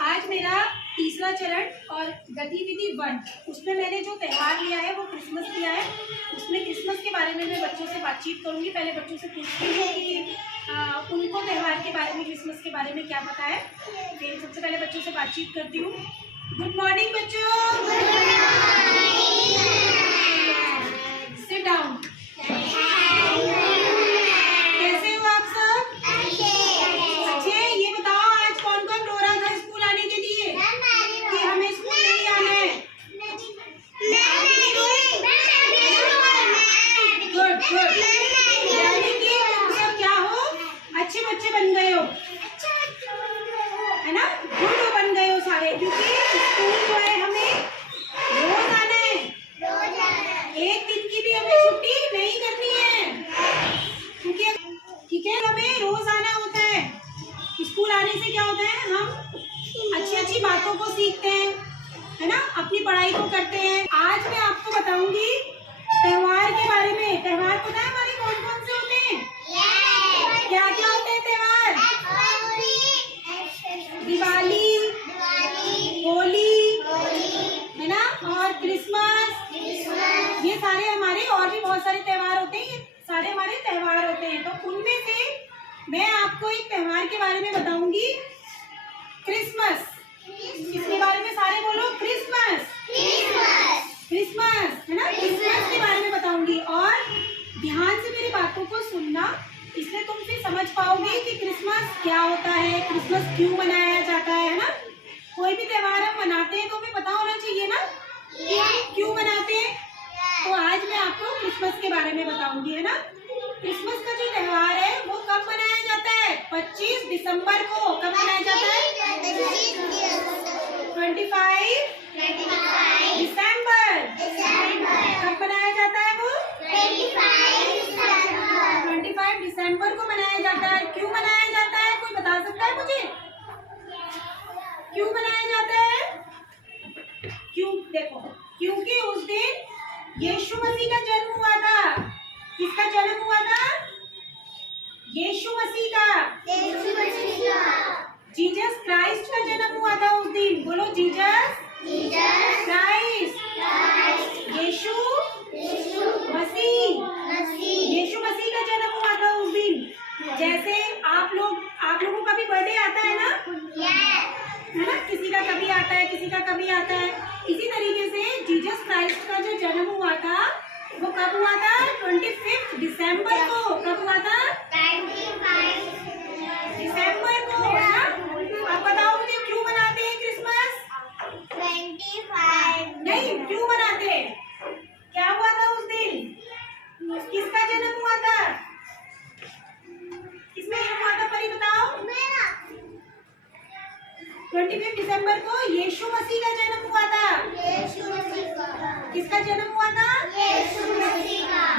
आज मेरा तीसरा चरण और गतिविधि 1, उसमें मैंने जो त्यौहार लिया है वो क्रिसमस लिया है। उसमें क्रिसमस के बारे में मैं बच्चों से बातचीत करूंगी। पहले बच्चों से पूछती हूँ कि उनको त्यौहार के बारे में, क्रिसमस के बारे में क्या पता है। फिर सबसे पहले बच्चों से बातचीत करती हूँ। गुड मॉर्निंग बच्चों। Sit down. कैसे हो आप सब? अच्छे। ये बताओ आज कौन कौन रो रहा था स्कूल आने के लिए कि हमें स्कूल नहीं आना है? Good good. यानी कि तुम सब क्या हो? अच्छे बच्चे बन गए हो, है ना? गुड बन गए हो सारे, क्योंकि स्कूल जो है हमें रोज आना है। एक दिन की भी हमें छुट्टी नहीं करनी है, क्योंकि ठीक है हमें रोज आना होता है। स्कूल आने से क्या होता है, हम अच्छी अच्छी बातों को सीखते हैं, है ना? अपनी पढ़ाई को करते हैं। आज मैं आपको बताऊंगी त्योहार के बारे में। त्योहार पता है हमारे कौन कौन से होते हैं? क्या क्या होते हैं त्योहार? दिवाली, होली, है ना, और क्रिसमस। ये सारे हमारे, और भी बहुत सारे त्योहार होते हैं, ये सारे हमारे त्योहार होते हैं। तो उनमें से मैं आपको एक त्योहार के बारे में बताऊंगी, क्रिसमस। इसके बारे में सारे बोलो, क्रिसमस। क्रिसमस, है ना? क्रिसमस के बारे में बताऊंगी। और ध्यान से मेरी बातों को सुनना, इससे तुम फिर समझ पाओगे कि क्रिसमस क्या होता है, क्रिसमस क्यों मनाया जाता है ना? कोई भी त्योहार हम मनाते हैं तो हमें पता होना चाहिए ना कि हम क्यों मनाते हैं। तो आज मैं आपको क्रिसमस के बारे में बताऊंगी, है ना? क्रिसमस का जो त्योहार है वो कब मनाया जाता है? 25 दिसंबर को। कब मनाया जाता है? 25 दिसंबर। कब मनाया जाता है वो? 25 दिसंबर को मनाया जाता है। क्यों मनाया जाता है, कोई बता सकता है मुझे? क्यों मनाया जाता है? क्यों? देखो, क्योंकि उस दिन यीशु मसीह का जन्म हुआ था। किसका जन्म हुआ था? यीशु मसीह का। जीसस क्राइस्ट का जन्म हुआ था उस दिन। बोलो जीसस क्राइस्ट। यीशु मसीह। यीशु मसीह का जन्म हुआ था उस दिन। जैसे आप लोगों का भी बर्थडे आता है ना, है ना? किसी का कभी आता है, किसी का कभी आता है। इसी तरीके से जीसस क्राइस्ट का जो जन्म हुआ था वो कब हुआ था? 25 दिसंबर को। कब हुआ था? 25 दिसंबर को, है ना? आप बताओ मुझे, क्यों मनाते हैं क्रिसमस? 25 नहीं, क्यों मनाते हैं? क्या हुआ था उस दिन? किसका जन्म हुआ था? किसका जन्म हुआ था, परी बताओ। 25 दिसंबर को यीशु मसीह का जन्म हुआ था। किसका जन्म हुआ था?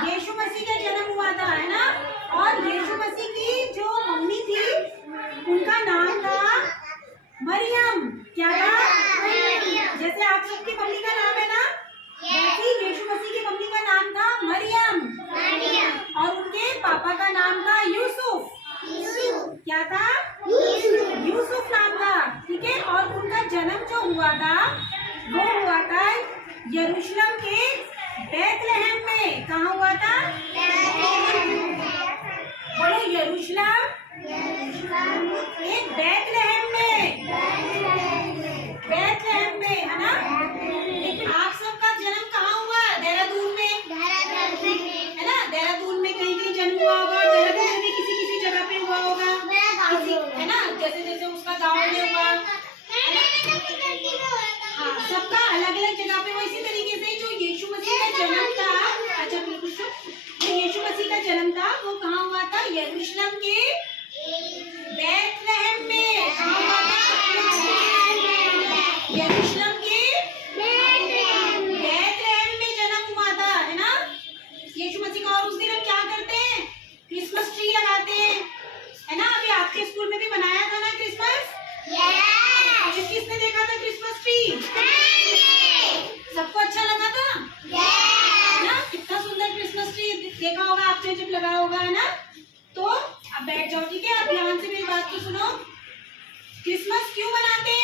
यीशु मसीह का जन्म हुआ था, है ना? और यीशु मसीह की जो मम्मी थी उनका नाम था मरियम। क्या था? जैसे आप सबकी मम्मी का नाम है ना, वैसे यीशु मसीह की मम्मी का नाम था मरियम। और उनके पापा का नाम था यूसुफ। क्या था? यूसुफ नाम था, ठीक है? और उनका जन्म जो हुआ था वो हुआ था यरूशलेम के बैतलहम में। कहाँ हुआ था? बोलो यरूशलेम एक बैतलहम में। बैतलहम में, है ना? लेकिन आप सबका जन्म कहाँ हुआ? देहरादून में, है ना? देहरादून में कहीं कहीं जन्म हुआ होगा। देहरादून में किसी किसी जगह पे हुआ होगा, है ना? जैसे जैसे उसका गाँव में हुआ, हाँ, सबका अलग अलग जगह पे। वो इसी तरीके से जो यीशु मसीह का जन्म था, अच्छा बिल्कुल, जो यीशु मसीह का जन्म था वो कहाँ हुआ था? यरूशलेम के बैतलहम में। कहाँ हुआ था? यरूशलेम के बैतलहम में जन्म हुआ था, है ना? यीशु मसीह का। और उस दिन हम क्या करते हैं? क्रिसमस ट्री लगाते हैं, है ना? अभी आपके स्कूल में भी बनाया था ना क्रिसमस? किसने देखा था क्रिसमस ट्री? सबको अच्छा लगा था ना? कितना सुंदर क्रिसमस ट्री देखा होगा आपने जब लगा होगा, है ना? तो अब बैठ जाओ, ठीक है? आप ध्यान से मेरी बात को सुनो। क्रिसमस क्यों मनाते